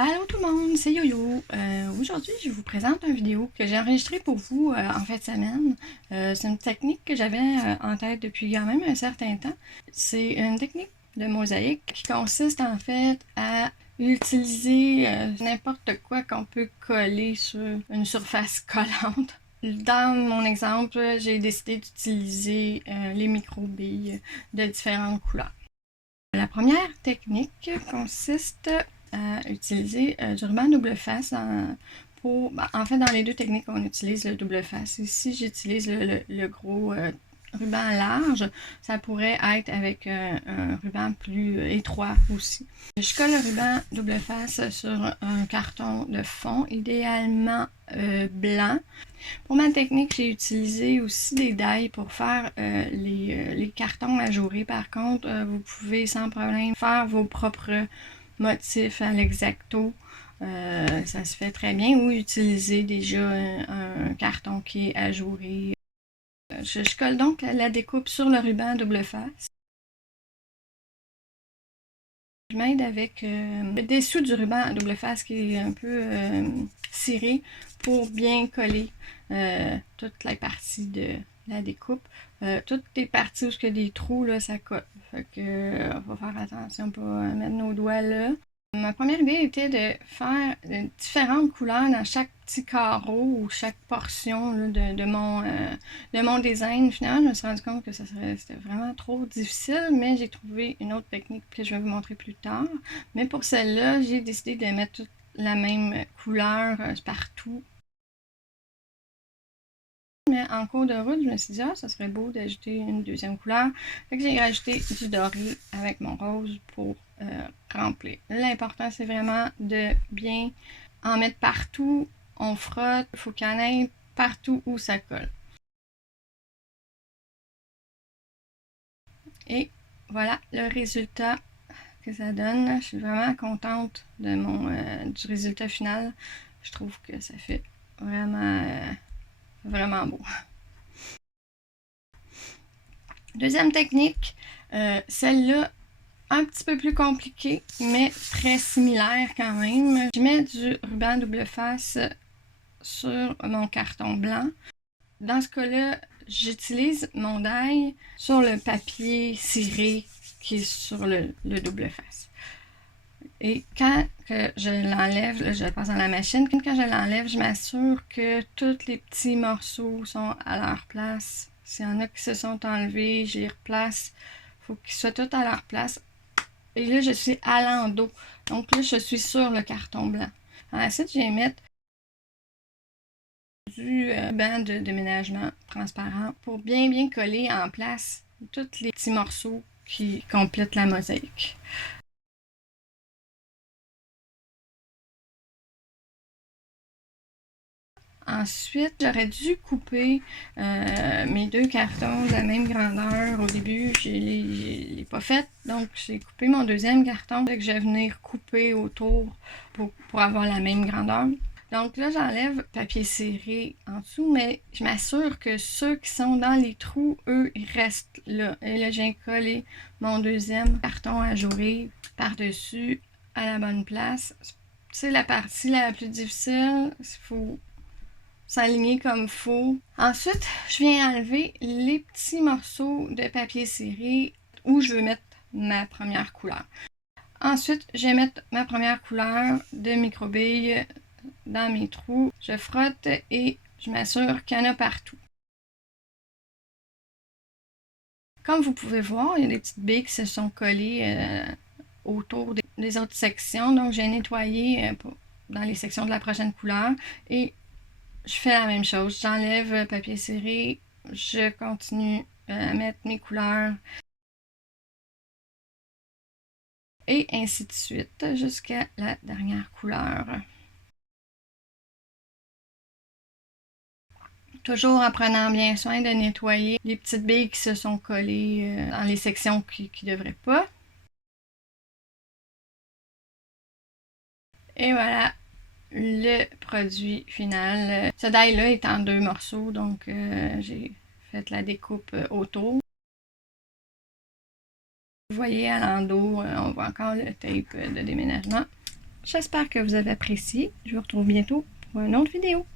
Allô tout le monde, c'est Yo-Yo. Aujourd'hui, je vous présente une vidéo que j'ai enregistrée pour vous en fin de semaine. C'est une technique que j'avais en tête depuis quand même un certain temps. C'est une technique de mosaïque qui consiste en fait à utiliser n'importe quoi qu'on peut coller sur une surface collante. Dans mon exemple, j'ai décidé d'utiliser les micro-billes de différentes couleurs. La première technique consiste à utiliser du ruban double face en fait, dans les deux techniques, on utilise le double face. Ici, j'utilise le gros ruban large. Ça pourrait être avec un ruban plus étroit aussi. Je colle le ruban double face sur un carton de fond, idéalement blanc. Pour ma technique, j'ai utilisé aussi des die pour faire les cartons ajourés. Par contre, vous pouvez sans problème faire vos propres motifs à l'exacto. Ça se fait très bien, ou utiliser déjà un carton qui est ajouré. Je colle donc la découpe sur le ruban double face. Je m'aide avec le dessous du ruban à double face qui est un peu ciré pour bien coller toute la partie de la découpe. Toutes les parties où il y a des trous, là, ça colle. Fait que faut faire attention pour mettre nos doigts là. Ma première idée était de faire différentes couleurs dans chaque petit carreau ou chaque portion là, de mon design. Finalement, je me suis rendu compte que c'était vraiment trop difficile, mais j'ai trouvé une autre technique que je vais vous montrer plus tard. Mais pour celle-là, j'ai décidé de mettre toute la même couleur partout. Mais en cours de route, je me suis dit, ah, ça serait beau d'ajouter une deuxième couleur. Fait que j'ai rajouté du doré avec mon rose pour remplir. L'important, c'est vraiment de bien en mettre partout. On frotte, il faut qu'il y en ait partout où ça colle. Et voilà le résultat que ça donne. Je suis vraiment contente de du résultat final. Je trouve que ça fait vraiment beau. Deuxième technique, celle-là, un petit peu plus compliquée, mais très similaire quand même. Je mets du ruban double face sur mon carton blanc. Dans ce cas-là, j'utilise mon die sur le papier ciré qui est sur le double face. Et quand je l'enlève, je le passe dans la machine, quand je l'enlève, je m'assure que tous les petits morceaux sont à leur place. S'il y en a qui se sont enlevés, je les replace. Il faut qu'ils soient tous à leur place. Et là, je suis à l'endos. Donc là, je suis sur le carton blanc. Ensuite, je vais mettre du banc de déménagement transparent pour bien coller en place tous les petits morceaux qui complètent la mosaïque. Ensuite, j'aurais dû couper mes deux cartons de la même grandeur. Au début, je ne l'ai pas fait, donc j'ai coupé mon deuxième carton. Que je vais venir couper autour pour avoir la même grandeur. Donc là, j'enlève le papier serré en dessous, mais je m'assure que ceux qui sont dans les trous, eux, ils restent là. Et là, j'ai collé mon deuxième carton ajouré par-dessus à la bonne place. C'est la partie la plus difficile. Il faut s'aligner comme il faut. Ensuite, je viens enlever les petits morceaux de papier serré où je veux mettre ma première couleur. Ensuite, je vais mettre ma première couleur de micro-billes dans mes trous. Je frotte et je m'assure qu'il y en a partout. Comme vous pouvez voir, il y a des petites billes qui se sont collées autour des autres sections. Donc, j'ai nettoyé dans les sections de la prochaine couleur et je fais la même chose. J'enlève le papier serré, je continue à mettre mes couleurs et ainsi de suite jusqu'à la dernière couleur. Toujours en prenant bien soin de nettoyer les petites billes qui se sont collées dans les sections qui ne devraient pas. Et voilà le produit final. Ce die-là est en deux morceaux, donc j'ai fait la découpe autour. Vous voyez à l'endos, on voit encore le tape de déménagement. J'espère que vous avez apprécié. Je vous retrouve bientôt pour une autre vidéo.